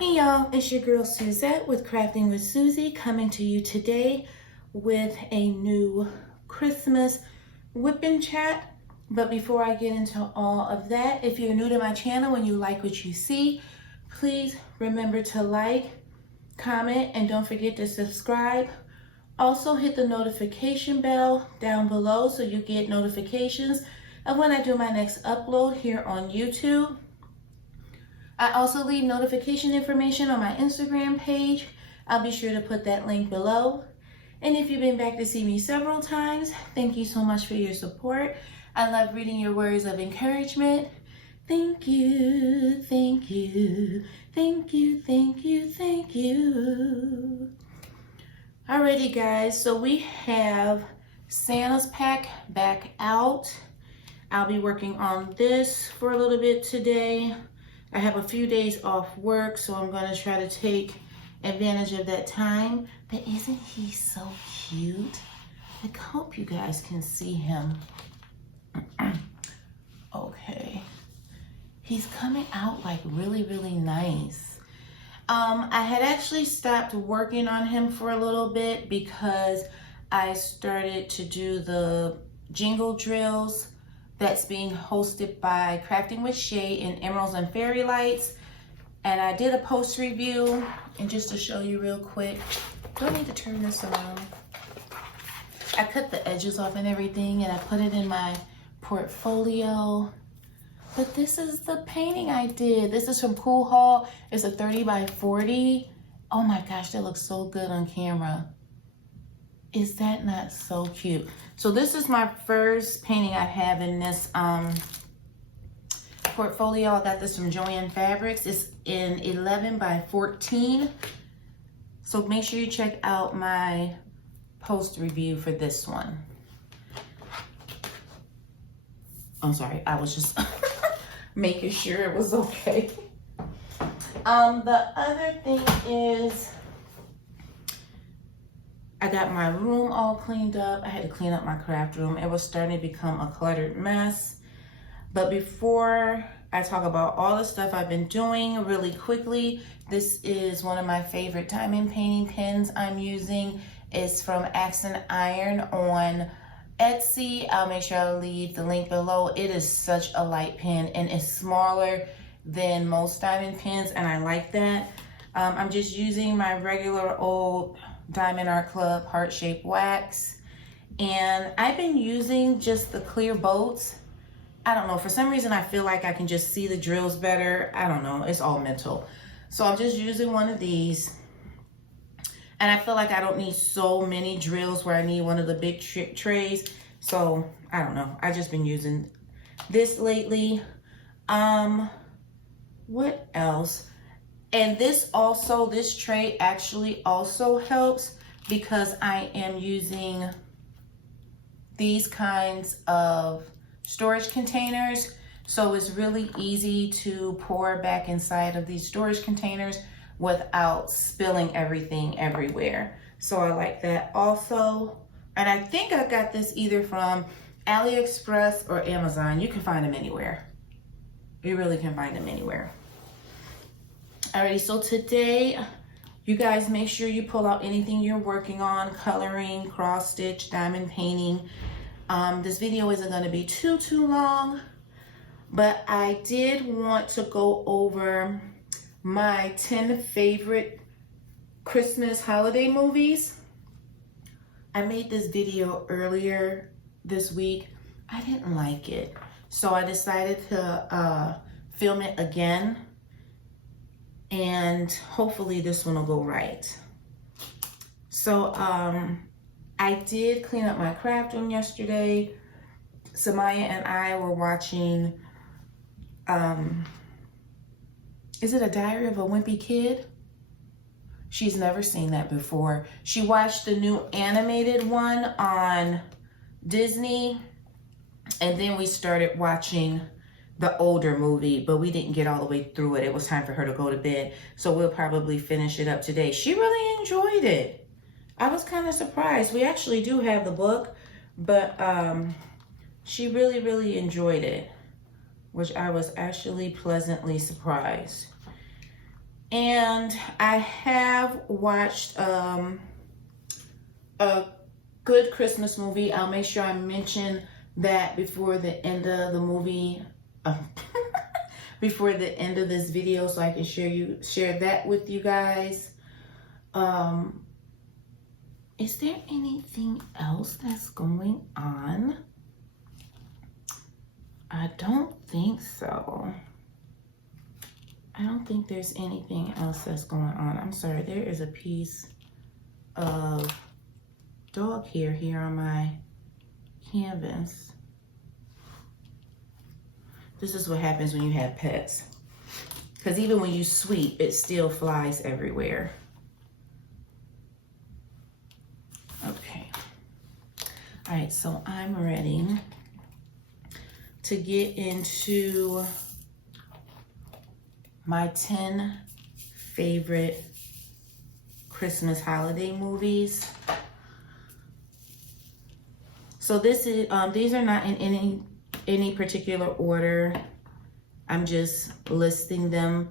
Hey y'all, it's your girl Suzette with Crafting with Susie, coming to you today with a new Christmas whipping chat. But before I get into all of that, if you're new to my channel and you like what you see, please remember to like, comment, and don't forget to subscribe. Also hit the notification bell down below so you get notifications of when I do my next upload here on YouTube. I also leave notification information on my Instagram page. I'll be sure to put that link below. And if you've been back to see me several times, thank you so much for your support. I love reading your words of encouragement. Thank you, thank you, thank you, thank you, thank you. Alrighty guys, so we have Santa's pack back out. I'll be working on this for a little bit today. I have a few days off work, so I'm going to try to take advantage of that time. But isn't he so cute? I hope you guys can see him. Okay. He's coming out like really, really nice. I had actually stopped working on him for a little bit because I started to do the jingle drills that's being hosted by Crafting with Shay and Emeralds and Fairy Lights. And I did a post review, and just to show you real quick, do I need to turn this around? I cut the edges off and everything, and I put it in my portfolio. But this is the painting I did. This is from Cool Haul. It's a 30 by 40. Oh my gosh, that looks so good on camera. Is that not so cute? So this is my first painting I have in this portfolio. I got this from Joann Fabrics. It's in 11 by 14. So make sure you check out my post review for this one. I'm sorry, I was just making sure it was okay. The other thing is, I got my room all cleaned up. I had to clean up my craft room. It was starting to become a cluttered mess. But before I talk about all the stuff I've been doing really quickly, this is one of my favorite diamond painting pens I'm using. It's from Axe and Iron on Etsy. I'll make sure I leave the link below. It is such a light pen and it's smaller than most diamond pens, and I like that. I'm just using my regular old Diamond Art Club heart-shaped wax, and I've been using just the clear bolts. I don't know, for some reason I feel like I can just see the drills better. I don't know, it's all mental. So I'm just using one of these, and I feel like I don't need so many drills where I need one of the big trays. So I don't know, I've just been using this lately. What else? And this tray actually also helps because I am using these kinds of storage containers. So it's really easy to pour back inside of these storage containers without spilling everything everywhere. So I like that also. And I think I got this either from AliExpress or Amazon. You can find them anywhere. You really can find them anywhere. Alrighty, so today, you guys make sure you pull out anything you're working on, coloring, cross stitch, diamond painting. This video isn't going to be too long, but I did want to go over my 10 favorite Christmas holiday movies. I made this video earlier this week. I didn't like it, so I decided to film it again. And hopefully this one will go right. So I did clean up my craft room yesterday. Samaya and I were watching, is it A Diary of a Wimpy Kid? She's never seen that before. She watched the new animated one on Disney, and then we started watching the older movie, but we didn't get all the way through it. It was time for her to go to bed, so we'll probably finish it up today. She really enjoyed it. I was kind of surprised. We actually do have the book, but she really enjoyed it, which I was actually pleasantly surprised. And I have watched a good Christmas movie. I'll make sure I mention that before the end of the movie, before the end of this video, so I can share that with you guys. Is there anything else that's going on? I don't think so. I don't think there's anything else that's going on. I'm sorry, there is a piece of dog hair here on my canvas. This is what happens when you have pets. Because even when you sweep, it still flies everywhere. Okay. All right, so I'm ready to get into my 10 favorite Christmas holiday movies. So this is these are not in any particular order. I'm just listing them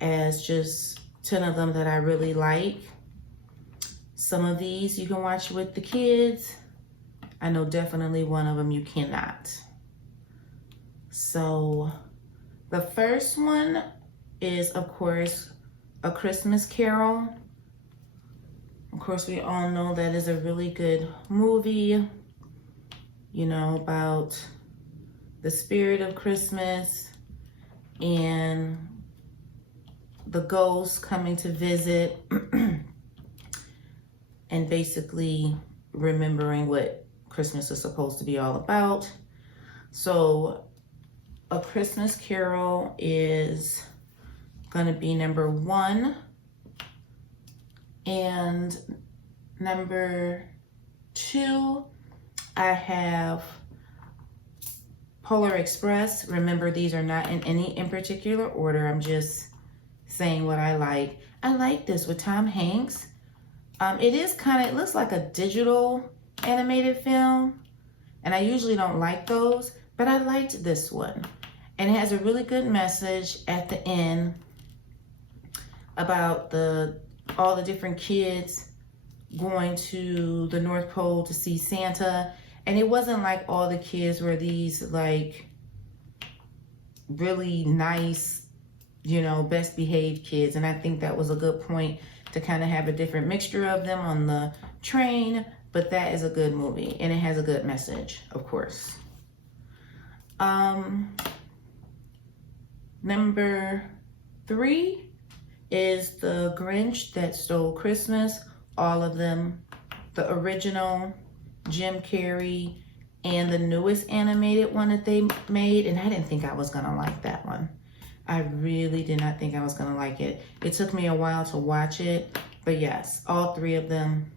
as just 10 of them that I really like. Some of these you can watch with the kids. I know definitely one of them you cannot. So the first one is, of course, A Christmas Carol. Of course, we all know that is a really good movie, you know, about the spirit of Christmas and the ghosts coming to visit and basically remembering what Christmas is supposed to be all about. So A Christmas Carol is going to be number 1. And number 2, I have Polar Express. Remember, these are not in any in particular order. I'm just saying what I like. I like this with Tom Hanks. It looks like a digital animated film. And I usually don't like those, but I liked this one. And it has a really good message at the end about all the different kids going to the North Pole to see Santa. And it wasn't like all the kids were these like really nice, you know, best behaved kids. And I think that was a good point to kind of have a different mixture of them on the train. But that is a good movie and it has a good message, of course. Number 3 is The Grinch That Stole Christmas. All of them, the original, Jim Carrey, and the newest animated one that they made. And I didn't think I was gonna like that one. I really did not think I was gonna like it. It took me a while to watch it, but yes, all 3 of them,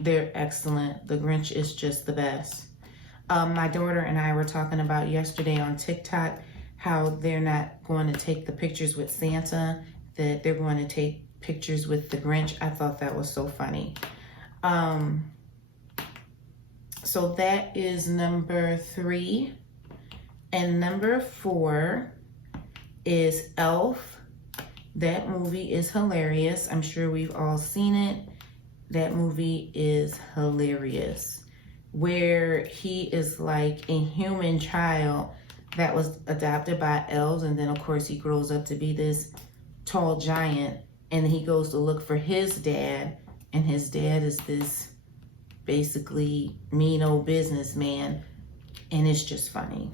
they're excellent. The Grinch is just the best. My daughter and I were talking about yesterday on TikTok how they're not going to take the pictures with Santa, that they're going to take pictures with the Grinch. I thought that was so funny. So that is number 3. And number 4 is Elf. That movie is hilarious. I'm sure we've all seen it. That movie is hilarious. Where he is like a human child that was adopted by elves, and then of course he grows up to be this tall giant, and he goes to look for his dad, and his dad is this basically mean old businessman, and it's just funny.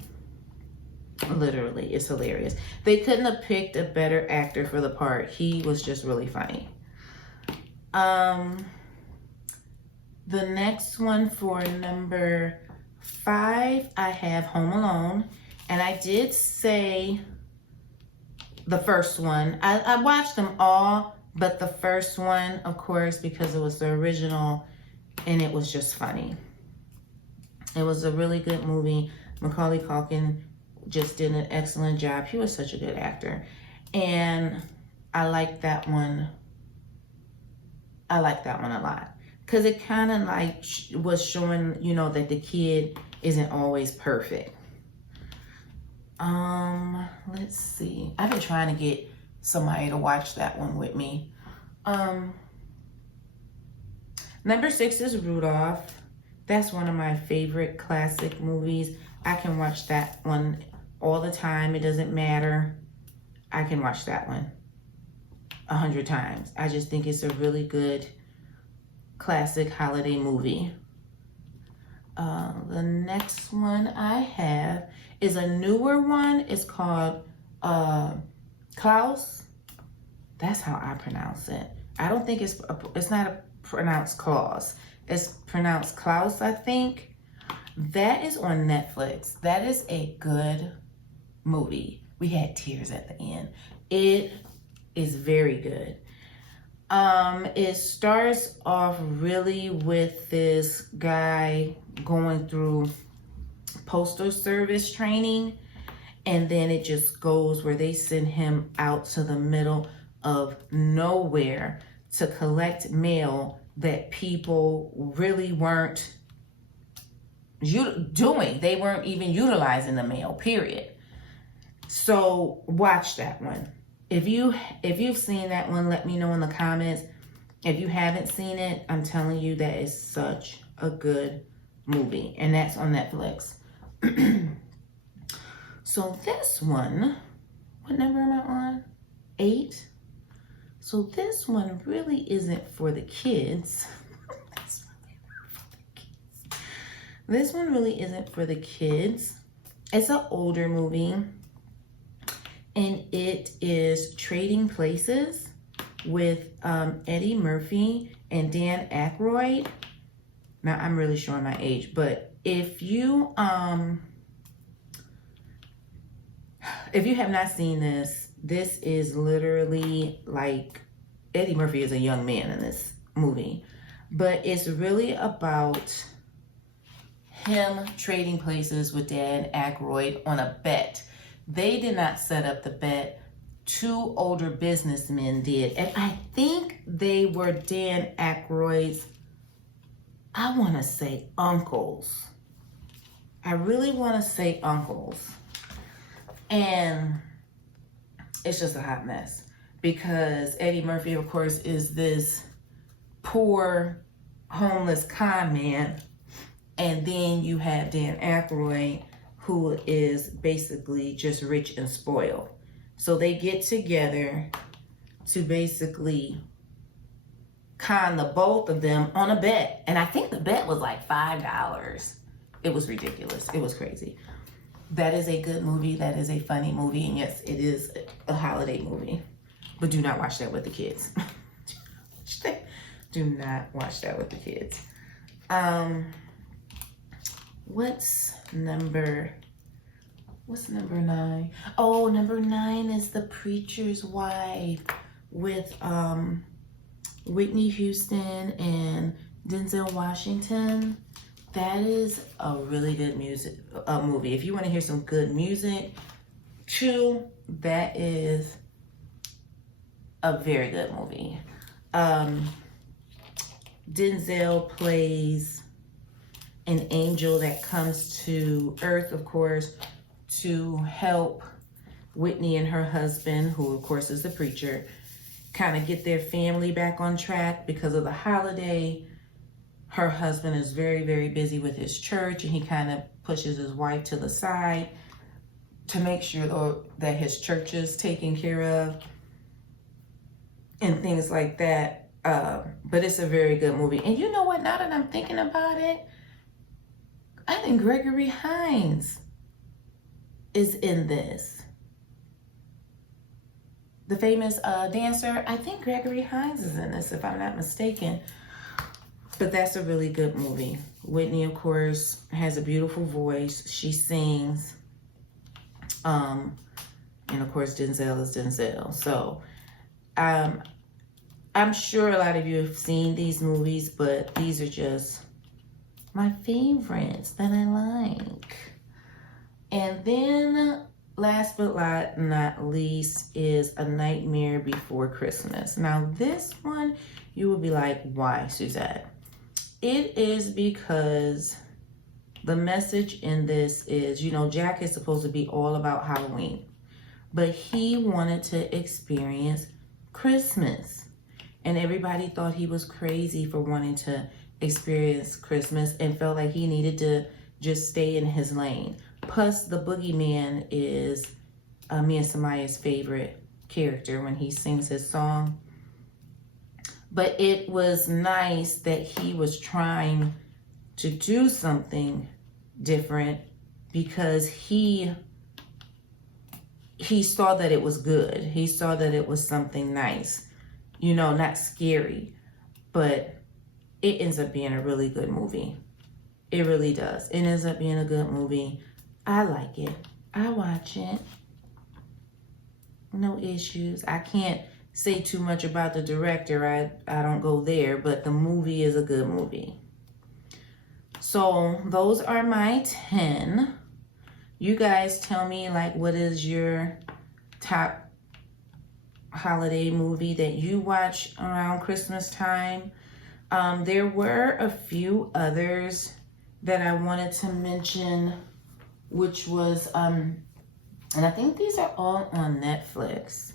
Literally, it's hilarious. They couldn't have picked a better actor for the part. He was just really funny. The next one for number 5, I have Home Alone. And I did say the first one. I watched them all, but the first one, of course, because it was the original and it was just funny. It was a really good movie. Macaulay Culkin just did an excellent job. He was such a good actor. And I like that one. I like that one a lot. Because it kind of like was showing, you know, that the kid isn't always perfect. Let's see. I've been trying to get somebody to watch that one with me. Number 6 is Rudolph. That's one of my favorite classic movies. I can watch that one all the time. It doesn't matter. I can watch that one 100 times. I just think it's a really good classic holiday movie. The next one I have is a newer one. It's called Klaus. That's how I pronounce it. I don't think it's not pronounced Klaus. It's pronounced Klaus, I think. That is on Netflix. That is a good movie. We had tears at the end. It is very good. It starts off really with this guy going through postal service training, and then it just goes where they send him out to the middle of nowhere to collect mail that people really weren't doing. They weren't even utilizing the mail, period. So watch that one. If you've seen that one, let me know in the comments. If you haven't seen it, I'm telling you, that is such a good movie, and that's on Netflix. So this one, what number am I on? 8. So this one really isn't for the kids. This one really isn't for the kids. It's an older movie, and it is Trading Places with Eddie Murphy and Dan Aykroyd. Now, I'm really showing my age, but if you have not seen this, this is literally like Eddie Murphy is a young man in this movie, but it's really about him trading places with Dan Aykroyd on a bet. They did not set up the bet. 2 older businessmen did, and I think they were Dan Aykroyd's, I want to say, uncles. I really want to say uncles. And it's just a hot mess because Eddie Murphy, of course, is this poor, homeless con man. And then you have Dan Aykroyd, who is basically just rich and spoiled. So they get together to basically con the both of them on a bet. And I think the bet was like $5. It was ridiculous. It was crazy. That is a good movie. That is a funny movie. And yes, it is a holiday movie. But do not watch that with the kids. Do not watch that with the kids. What's number 9? Oh, number 9 is The Preacher's Wife with Whitney Houston and Denzel Washington. That is a really good movie. If you want to hear some good music too, that is a very good movie. Denzel plays an angel that comes to Earth, of course, to help Whitney and her husband, who of course is the preacher, kind of get their family back on track because of the holiday. Her husband is very, very busy with his church, and he kind of pushes his wife to the side to make sure that his church is taken care of and things like that. But it's a very good movie. And you know what? Now that I'm thinking about it, I think Gregory Hines is in this. The famous dancer, I think Gregory Hines is in this, if I'm not mistaken. But that's a really good movie. Whitney, of course, has a beautiful voice. She sings. And of course, Denzel is Denzel. So I'm sure a lot of you have seen these movies, but these are just my favorites that I like. And then last but not least is A Nightmare Before Christmas. Now this one, you will be like, why, Suzette? It is because the message in this is, you know, Jack is supposed to be all about Halloween, but he wanted to experience Christmas. And everybody thought he was crazy for wanting to experience Christmas and felt like he needed to just stay in his lane. Plus, the boogeyman is me and Samaya's favorite character when he sings his song. But it was nice that he was trying to do something different because he saw that it was good. He saw that it was something nice, you know, not scary, but it ends up being a really good movie. It really does. It ends up being a good movie. I like it. I watch it. No issues. I can't say too much about the director. I don't go there, but the movie is a good movie. So those are my 10. You guys tell me, like, what is your top holiday movie that you watch around Christmas time? There were a few others that I wanted to mention, which was, and I think these are all on Netflix.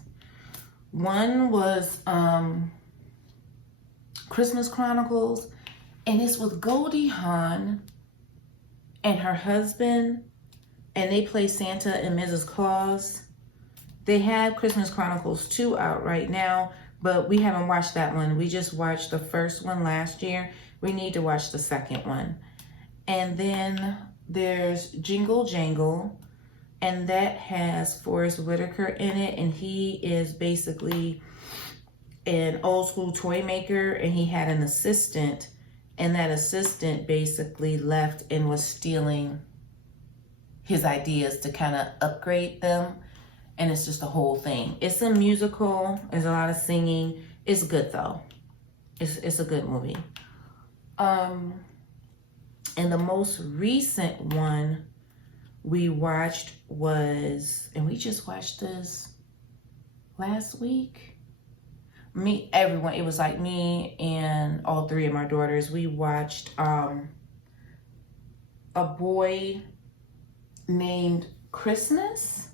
One was Christmas Chronicles, and it's with Goldie Hawn and her husband, and they play Santa and Mrs. Claus. They have Christmas Chronicles 2 out right now, but we haven't watched that one. We just watched the first one last year. We need to watch the second one. And then there's Jingle Jangle, and that has Forrest Whitaker in it, and he is basically an old school toy maker, and he had an assistant, and that assistant basically left and was stealing his ideas to kind of upgrade them, and it's just the whole thing. It's a musical. There's a lot of singing. It's good though. It's a good movie. And the most recent one we watched was, and we just watched this last week. It was like me and all 3 of my daughters. We watched A Boy Named Christmas.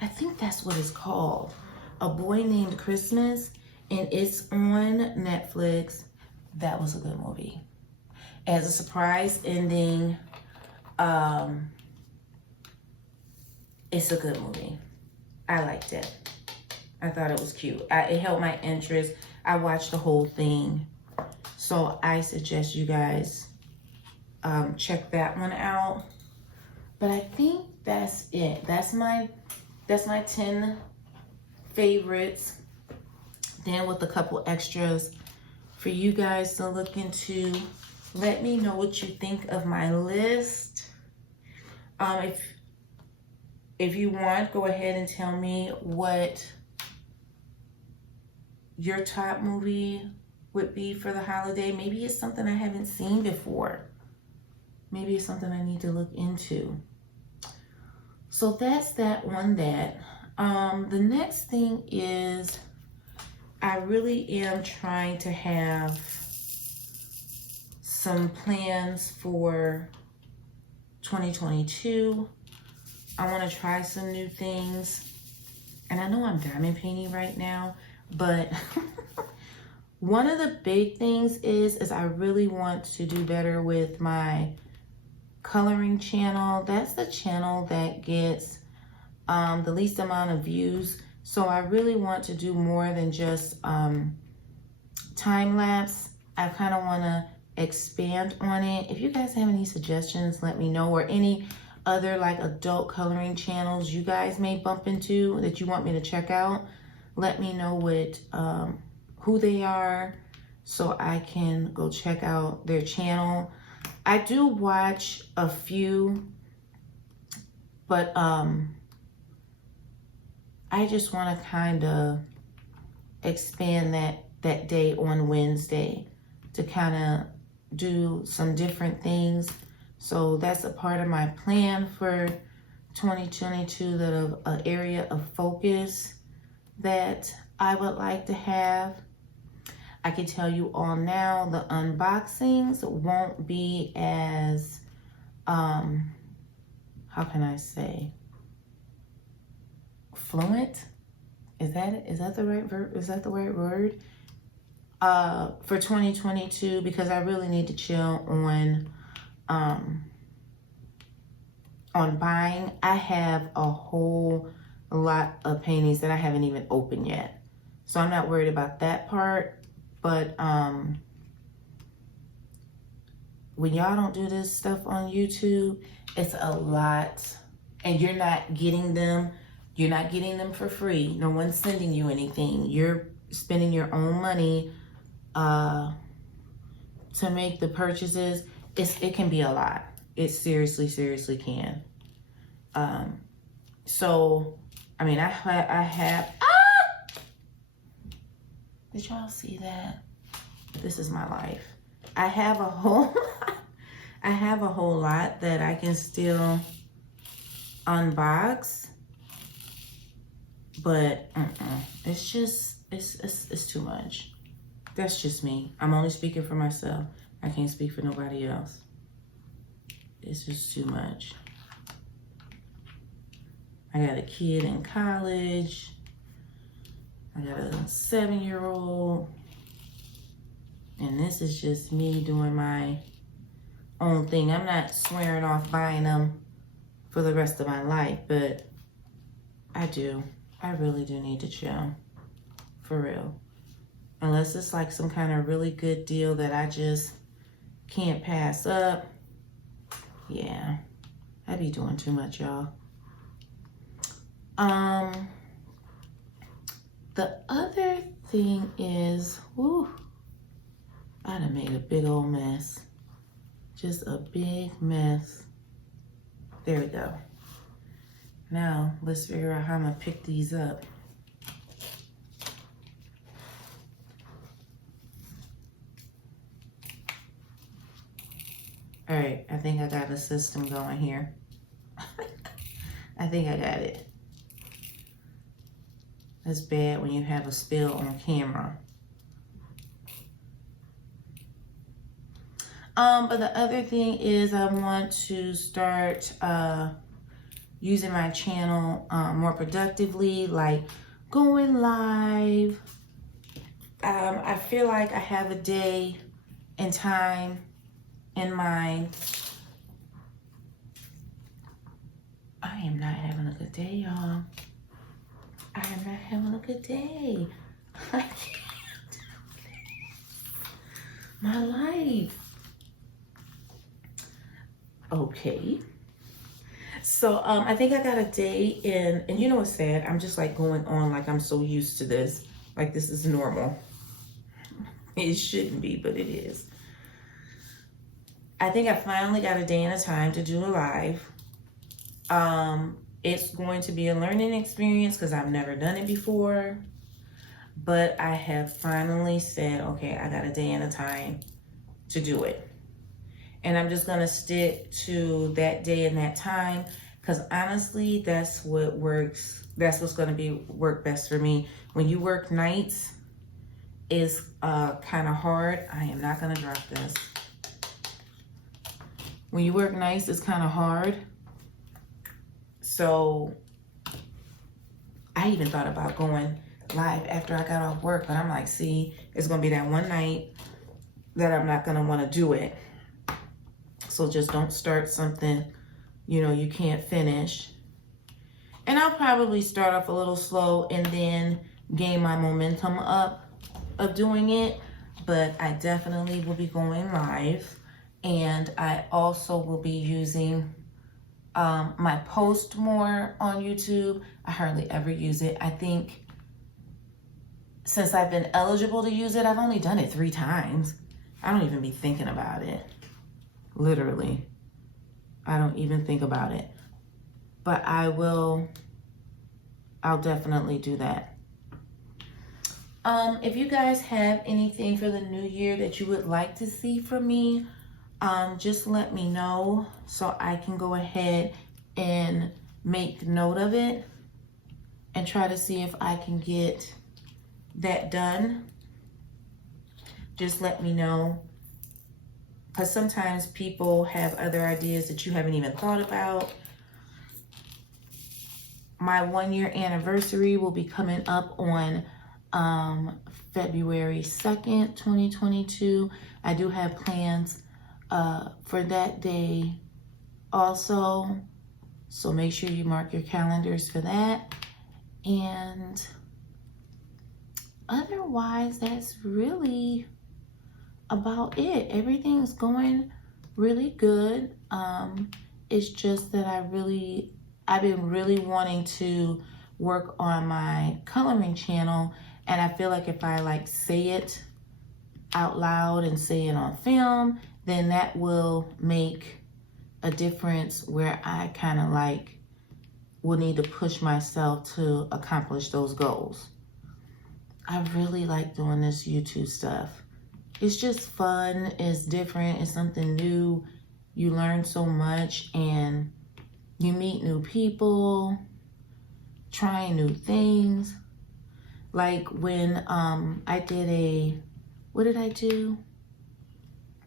I think that's what it's called. A Boy Named Christmas, and it's on Netflix. That was a good movie. As a surprise ending, it's a good movie. I liked it. I thought it was cute. It held my interest. I watched the whole thing. So I suggest you guys check that one out. But I think that's it. That's my 10 favorites. Then with a couple extras for you guys to look into. Let me know what you think of my list. If you want, go ahead and tell me what your top movie would be for the holiday. Maybe it's something I haven't seen before. Maybe it's something I need to look into. So that's that one. The next thing is I really am trying to have some plans for 2022. I want to try some new things. And I know I'm diamond painting right now, but one of the big things is I really want to do better with my coloring channel. That's the channel that gets the least amount of views. So I really want to do more than just time lapse. I kind of want to expand on it. If you guys have any suggestions, let me know, or any other like adult coloring channels you guys may bump into that you want me to check out. Let me know what who they are so I can go check out their channel. I do watch a few, but I just want to kind of expand that day on Wednesday to kind of do some different things. So that's a part of my plan for 2022, that an area of focus that I would like to have. I can tell you all now, the unboxings won't be as, how can I say, fluent. Is that the right verb? Is that the right word? For 2022, because I really need to chill on buying. I have a whole lot of paintings that I haven't even opened yet. So I'm not worried about that part. But when y'all don't do this stuff on YouTube, it's a lot. And you're not getting them for free. No one's sending you anything. You're spending your own money to make the purchases. It can be a lot. It seriously can. So, I mean, I have, did y'all see that? This is my life. I have a whole lot that I can still unbox, but it's just, it's too much. That's just me. I'm only speaking for myself. I can't speak for nobody else. It's just too much. I got a kid in college. I got a 7-year-old. And this is just me doing my own thing. I'm not swearing off buying them for the rest of my life, but I do. I really do need to chill. For real. Unless it's like some kind of really good deal that I just can't pass up. Yeah, I be doing too much, y'all. The other thing is, I done made a big old mess. Just a big mess. There we go. Now, let's figure out how I'm gonna pick these up. All right, I think I got a system going here. I think I got it. It's bad when you have a spill on camera. But the other thing is I want to start using my channel more productively, like going live. I feel like I have a day and time in mind. I am not having a good day, y'all. I am not having a good day. I can't. My life. Okay. So I think I got a day in, and you know what's sad? I'm just like going on like I'm so used to this. Like this is normal. It shouldn't be, but it is. I think I finally got a day and a time to do a live. It's going to be a learning experience because I've never done it before. But I have finally said, okay, I got a day and a time to do it. And I'm just going to stick to that day and that time because honestly, that's what works. That's what's going to work best for me. When you work nights, it's kind of hard. I am not going to drop this. When you work nights, it's kind of hard. So I even thought about going live after I got off work, but I'm like, see, it's going to be that one night that I'm not going to want to do it. So just don't start something, you can't finish. And I'll probably start off a little slow and then gain my momentum up of doing it. But I definitely will be going live. And I also will be using my post more on YouTube. I hardly ever use it. I think since I've been eligible to use it, I've only done it 3 times. I don't even be thinking about it. Literally. I don't even think about it. But I'll definitely do that. If you guys have anything for the new year that you would like to see from me, just let me know so I can go ahead and make note of it and try to see if I can get that done. Just let me know. Because sometimes people have other ideas that you haven't even thought about. my 1-year anniversary will be coming up on February 2nd, 2022. I do have plans for that day also. So make sure you mark your calendars for that. And otherwise, that's really about it. Everything's going really good. It's just that I've been really wanting to work on my coloring channel, and I feel like if I like say it out loud and say it on film, then that will make a difference where I kind of like will need to push myself to accomplish those goals. I really like doing this YouTube stuff. It's just fun, it's different, it's something new. You learn so much and you meet new people, trying new things. Like when I did what did I do?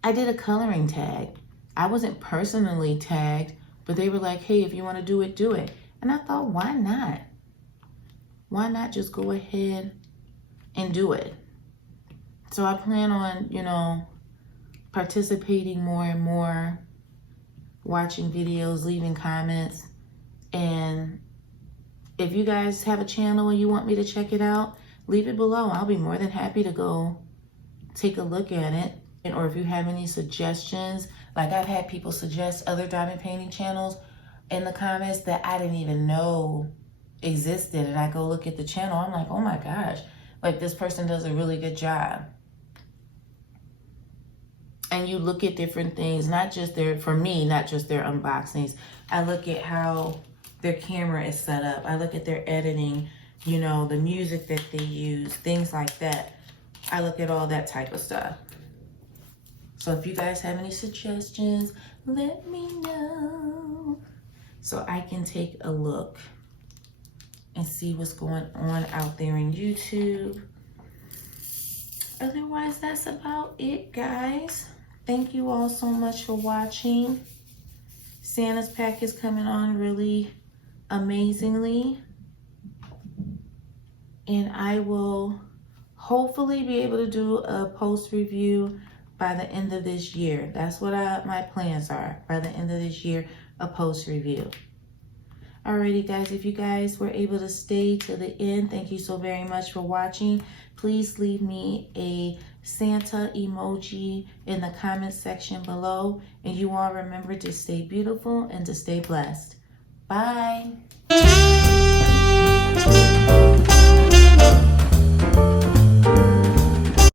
I did a coloring tag. I wasn't personally tagged, but they were like, hey, if you want to do it, do it. And I thought, why not? Why not just go ahead and do it? So I plan on, you know, participating more and more, watching videos, leaving comments. And if you guys have a channel and you want me to check it out, leave it below. I'll be more than happy to go take a look at it. Or if you have any suggestions, like I've had people suggest other diamond painting channels in the comments that I didn't even know existed. And I go look at the channel, I'm like, oh my gosh, like this person does a really good job. And you look at different things, not just for me, not just their unboxings. I look at how their camera is set up. I look at their editing, you know, the music that they use, things like that. I look at all that type of stuff. So if you guys have any suggestions, let me know so I can take a look and see what's going on out there in YouTube. Otherwise, that's about it, guys. Thank you all so much for watching. Santa's pack is coming on really amazingly. And I will hopefully be able to do a post review by the end of this year. That's what my plans are. By the end of this year, a post review. Alrighty guys, if you guys were able to stay to the end, thank you so very much for watching. Please leave me a Santa emoji in the comment section below. And you all remember to stay beautiful and to stay blessed. Bye.